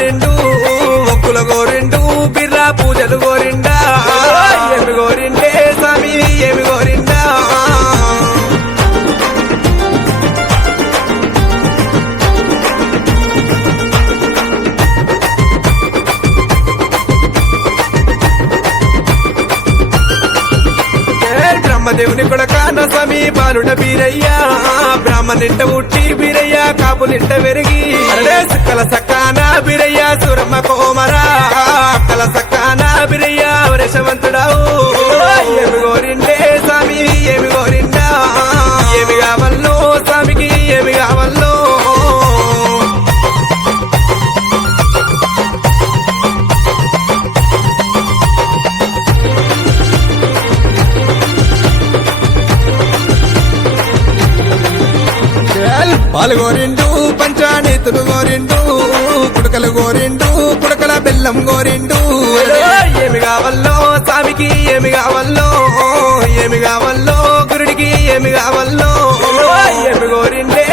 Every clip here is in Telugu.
మాడిండు ఒక్కుల గోరిండు బిర్రా పూజలు గోరిండా ఏమి గోరిండే. బ్రహ్మదేవుని కొడక బీరయ్యా బ్రాహ్మణింట ఉట్టి బీరయ్యా కాపులింట వెరిగి. అరే సుక్కల సక్కాన బీరయ్య సురమ్మ కోమరా. అక్కల సక్కాన బీరయ్యా వరేశవంతుడావు కుడకల బెల్లం గోరిండు. ఏమి కావల్లో స్వామికి ఏమి కావల్లో ఏమి కావల్లో గురుడికి ఏమి కావల్లో ఏమి గోరిండే?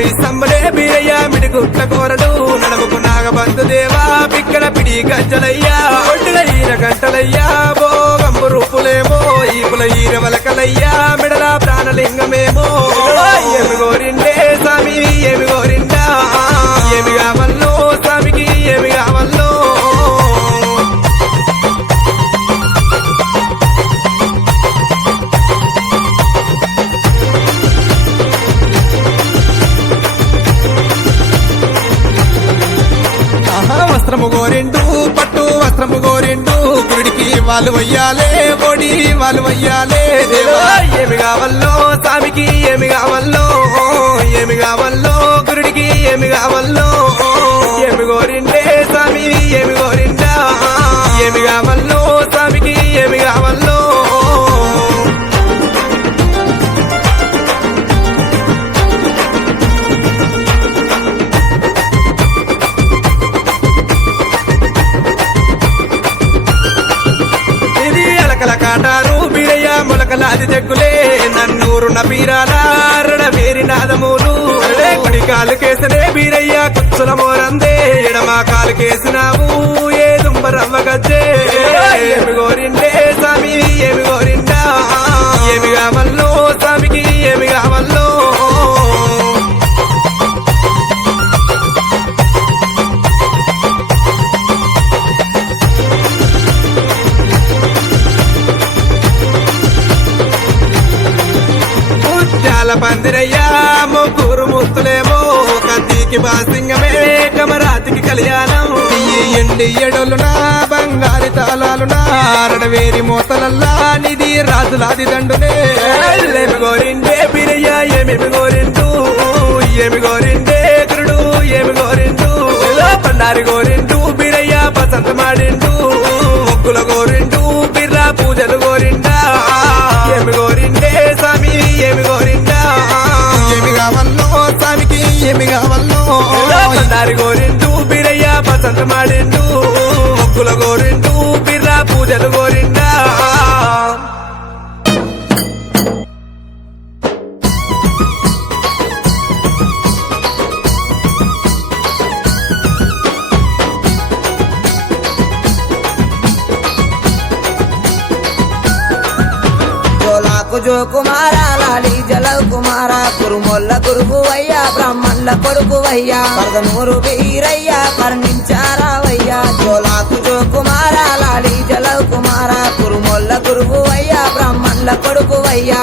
మిరుగు మీ సమ్మలే బీరయ్య మిడుగుట్ల కోరడు నడముకు నాగబంధు దేవా పిక్కల పిడి గజ్జలయ్యా ఒడ్డుల ఈర గంటలయ్యా భోగంబు రూపులేమో ఈపుల ఈర వలకలయ్యా మిడల ప్రాణలింగమేమో. వస్త్రము గోరిండు పట్టు వస్త్రము గోరిండు. గుడికి వాళ్ళు వయ్యాలే ఓడి వాళ్ళు వయ్యాలే. దేవా ఏమి కావల్లో? స్వామికి ఏమి కావల్లో? ఏమి కావల్లో? గురుడికి ఏమి కావల్లో? ఏమి గోరిండే? స్వామి ఏమి గోరిండా? ఏమి కావల్లో? స్వామికి ఏమి కావల్లో? చెక్కులే నన్నూరు నపీరాల వేరి నాదములు కుడి కాలు కేసనే బీరయ్య కుచ్చుల మోరందే ఎడమా కాలు కేసినావు ఏ దుంబరవ్వ గజ్జే. ఏమి గోరిండే స్వామి ఏమి గోరిండే ఈ ఎండి ఎడలునా బంగారి తాళాలునా అరడవేరి మోతలల్లా నిధి రాజులాది దండునే. ఏమి గోరిండే బిరయ్య ఏమేమి గోరిండు ఏమి గోరిండే గురుడు ఏమి గోరిండు పండారి గోరిండు బిరయ్య పసంత మాడిండు ఒక్కుల గోరిండు బిర్రా పూజలు గోరిండా ఏమి గోరిండే స్వామి ఏమి గోరిండా ఏమి కావల్లో స్వామికి ఏమి కావల్లో? పండారి గోరిండు ఒక్కుల గోరిండు బిర్రా పూజలు గోరిండా. జో కుమారా లాలి జల కుమార కురుమొల్ల గురువు అయ్యా బ్రాహ్మణుల కొడుకు అయ్యా పరదనూరు వీరయ్యా పర్ణించారావయ్యా జోలాకు జో కుమార లాలి జల కుమార కురుమొల్ల గురువు అయ్యా బ్రాహ్మణుల కొడుకు అయ్యా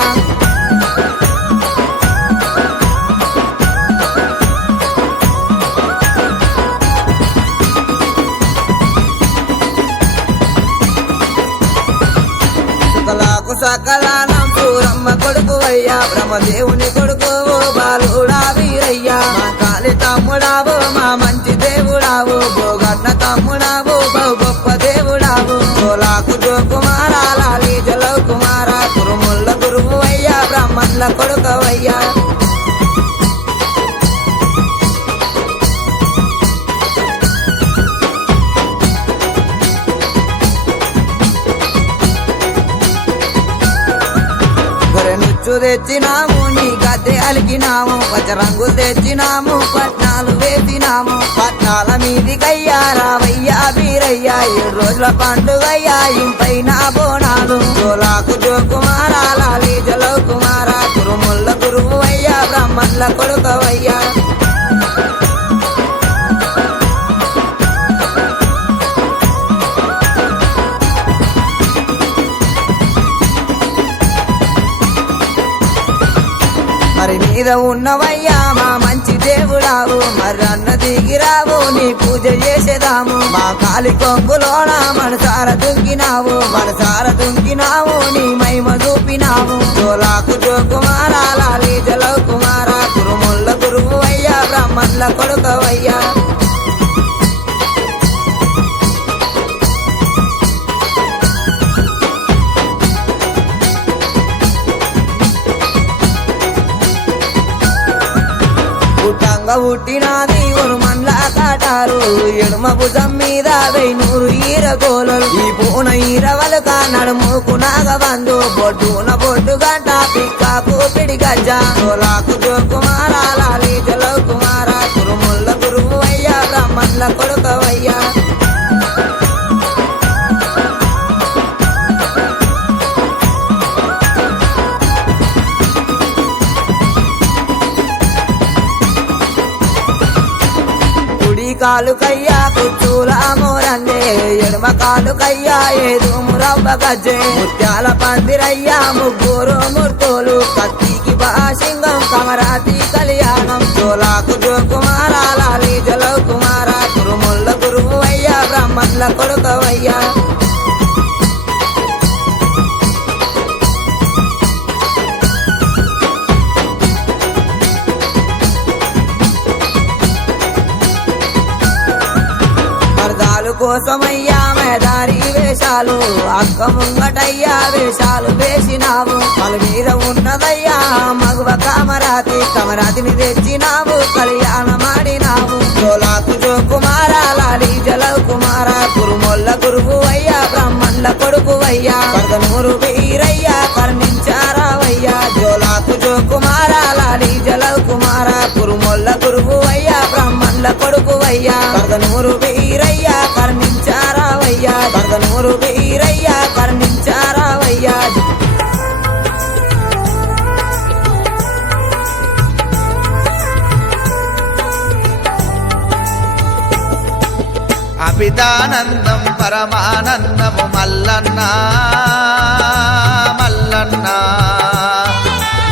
సకలా బ్రహ్మ కొడుకు అయ్యా. బ్రహ్మదేవుని కొడుకు ఓ బాలుడా వీరయ్యా. మా కాలి తమ్ముడావు మా మంచి దేవుడావు భోగన్న తమ్ముడావు భోగ తెచ్చినాము నీ గద్దె అలికినాము పచ్చరంగు తెచ్చినాము పట్నాలు వేసినాము. పట్నాల మీది కయ్యా రావయ్యా బీరయ్యా ఏడు రోజుల పండుగయ్యా ఇంపైన బోనాలు. జోలాకు జోకుమారాల లీజలో జలో కుమారా గురుముల్ల గురువు అయ్యా బ్రహ్మణుల కొడుకవయ్యా. మీద ఉన్నవయ్యా మా మంచి దేవుడావు. మర్రన్న దిగిరావు నీ పూజ చేసేదాము. మా కాలి కొంగులోన మనసార దుంకినావు. మనసార దుంకినావు నీ మహిమ చూపినావు. జోలాకు జోకుమారా లాలి జలో కుమారా గురుముల్ల గురువు అయ్యా బ్రాహ్మణుల కొడుకవయ్యా. దొంగ పుట్టినాది ఒక మండ్ల కాటారు. ఎడమ భుజం మీద వెయ్యి నూరు గోలలు ఈ పూన ఈరవలు వలక నడుముకు నాగబందు బొడ్డున బొడ్డు గంట పిక్కాకు పిడి గజ్జ తోలాకు జోకుమారా లాలి జలో కుమారా కాలు కయ్యా కుచ్చుల మోరందే ఎడమ కాలు కయ్యా ఏదు మురవ్వ గజ్జే ముత్యాల పందిరయ్యా ముగ్గురు మూర్తులు. కత్తికి బాసింగం కమరాతి కళ్యాణం. చోలాకు జోకుమారా లాలి జలో కుమారా. గురుముల్ల గురువు అయ్యా బ్రాహ్మణుల కొడుకు వేషాలు అక్క ముంగటయ్యా వేషాలు వేసినావు. మన మీద ఉన్నదయ్యా మగువ కామరాతి కమరాతిని తెచ్చినావు కళ్యాణమాడినావు. జోలాకు జోకుమారా లాలి జల కుమార గురుమొల్ల గురువు అయ్యా బ్రాహ్మణుల కొడుకు అయ్యా పదమూరు వీరయ్యా కర్ణించారావయ్యా జోలాకు జోకుమారా లాలి జల కుమార గురుమొల్ల గురువు అయ్యా బ్రాహ్మణుల కొడుకు అయ్యా పదమూరు వీరయ్యా కర్ణించారావయ్యా పదనూరు వీరయ్యా కర్ణించారావయ్యా అభిదానందం పరమానందము మల్లన్న మల్లన్న.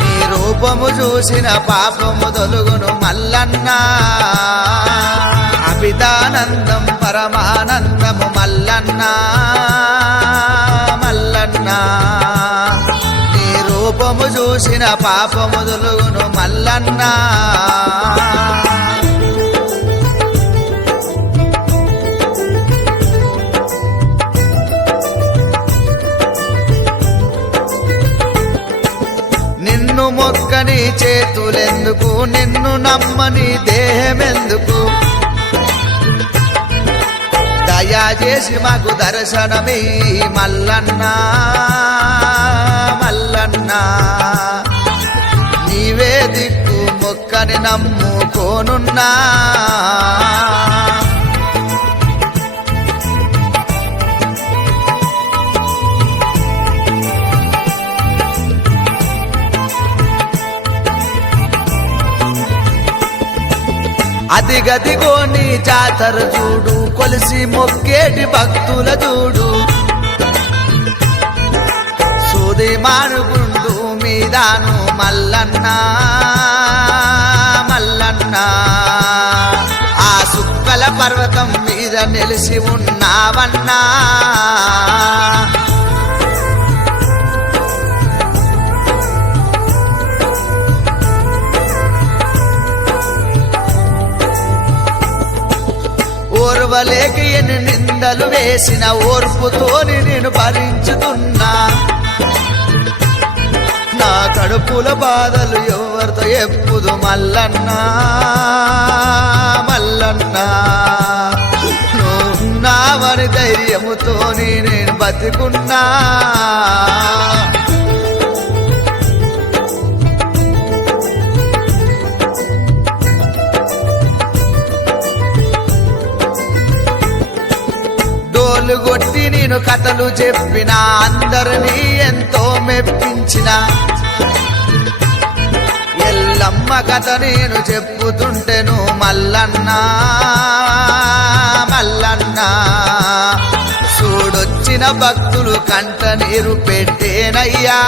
నీ రూపము చూసిన పాపము తొలుగును మల్లన్నా. పితానందం పరమానందము మల్లన్నా మల్లన్న. నీ రూపము చూసిన పాపము తొలుగును మల్లన్నా. నిన్ను మొక్కని చేతులెందుకు? నిన్ను నమ్మని దేహమెందుకు? దయా చేసి మాకు దర్శనమీ మల్లన్న మల్లన్న. నీవే దిక్కు మొక్కని నమ్ముకోనున్నా. అదిగదిగో నీ జాతర చూడు కొలిసి మొక్కేటి భక్తుల చూడు. సూది మానుగుండు మీదాను మల్లన్నా మల్లన్న. ఆ సుక్కల పర్వతం మీద నిలిసి ఉన్నావన్నా. ఓర్వలేక ఎన్ని నిందలు వేసిన ఓర్పుతోని నేను భరించుతున్నా. నా కడుపుల బాధలు ఎవరితో ఎప్పుడు మల్లన్న మల్లన్న. నువ్వున్నావని ధైర్యముతోని నేను బతికున్నా. కొప్పులు కొట్టి నేను కథలు చెప్పిన అందరినీ ఎంతో మెప్పించిన. ఎల్లమ్మ కథ నేను చెప్పుతుంటేను మల్లన్నా మల్లన్నా. చూడొచ్చిన భక్తులు కంట నీరు పెట్టేనయ్యా.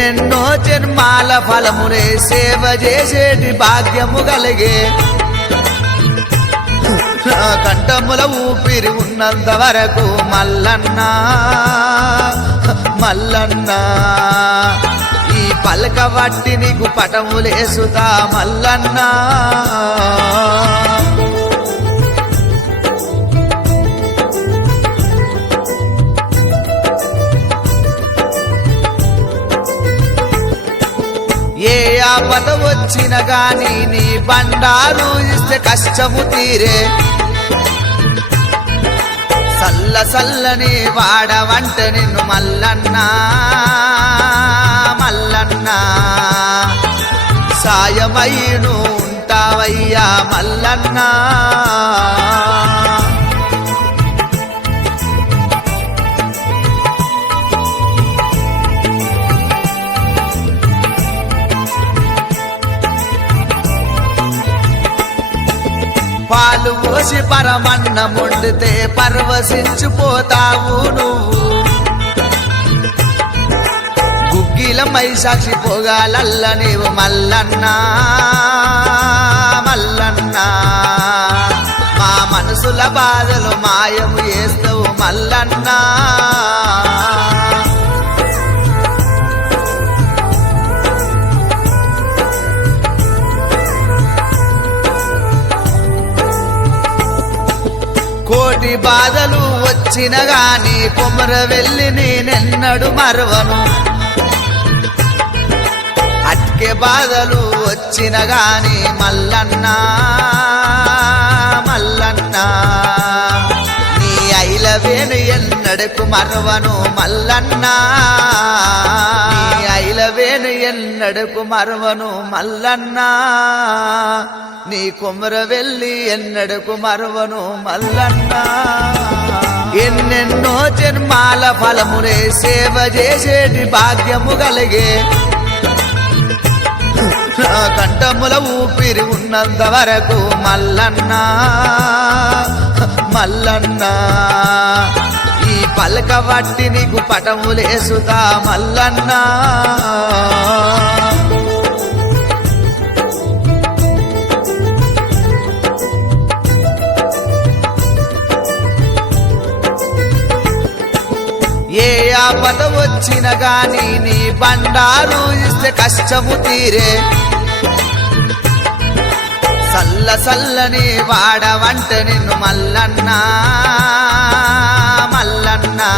ఎన్నెన్నో జన్మాల ఫలమునే సేవ చేసేటి భాగ్యము కలిగే. కంఠముల ఊపిరి ఉన్నంత వరకు మల్లన్నా మల్లన్నా. ఈ పలక వట్టి నీకు పటములేసుతా మల్లన్నా. ఏ ఆపద వచ్చిన గాని నీ బండారు ఇస్తే కష్టము తీరే. సల్ల సల్లని వాడవంట నిన్ను మల్లన్నా మల్లన్నా. సాయమయ్యను ఉంటావయ్యా మల్లన్నా. పాలు పోసి పరమన్న వండితే పరవశించిపోతావు నువ్వు. గుగ్గిల సాక్షి పొగాలల్ల నీవు మల్లన్నా మల్లన్నా. మా మనసుల బాధలు మాయము చేస్తావు మల్లన్నా. కోటి బాధలు వచ్చిన గాని కుమర వెళ్ళి నేనెన్నడు మరవను. అట్కే బాధలు వచ్చిన గాని మల్లన్నా మల్లన్నా. ఐలవేను ఎన్నడకు మరవను మల్లన్నా ఐలవేను ఎన్నడకు మరవను మల్లన్నా నీ కుమర వెళ్ళి ఎన్నడకు మరవను మల్లన్నా ఎన్నెన్నో జన్మాల ఫలములే సేవ చేసేటి భాగ్యము కలిగే కంఠముల ఊపిరి ఉన్నంత వరకు మల్లన్నా మల్లన్నా. ఈ పలక వట్టి నీకు పటములేసుతా మల్లన్నా. ఏ ఆపద వచ్చిన గాని నీ బండారు ఇస్తే కష్టము తీరే. సల్ల సల్లని వాడవంట నిన్ను మల్లన్నా మల్లన్నా.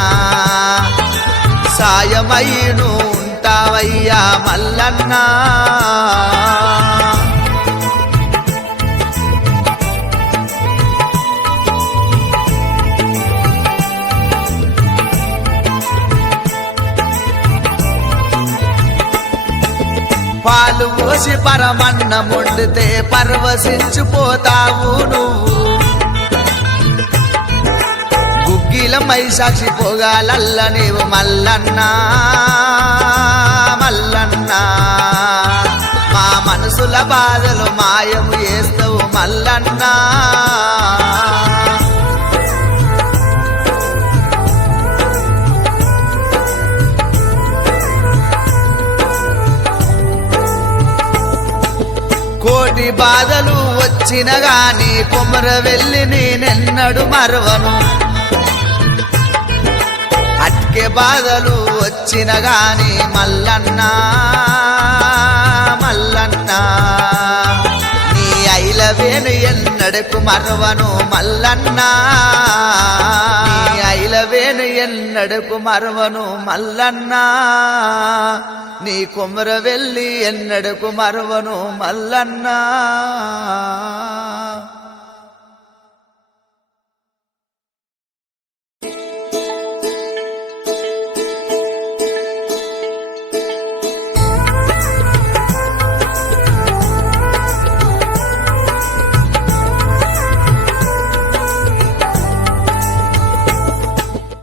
సాయమయ్యను ఉంటావయ్యా మల్లన్నా. పాలు పోసి పరమన్నం వండితే పరవశించిపోతావు నువ్వు. గుగ్గిల మైసాక్షి పొగాలల్ల నీవు మల్లన్నా మల్లన్నా. మా మనసుల బాధలు మాయము చేస్తావు మల్లన్నా. బాధలు వచ్చిన గాని కుమర వెళ్ళి నేనెన్నడు మరవను. అట్కే బాధలు వచ్చిన గాని మల్లన్నా మల్లన్నా. నీ ఐలవేను ఎన్నడకు మరవను మల్లన్నా నీ ఐలవేను ఎన్నడకు మరవను మల్లన్నా నీ కుమర వెళ్ళి ఎన్నడకు మరవను మల్లన్నా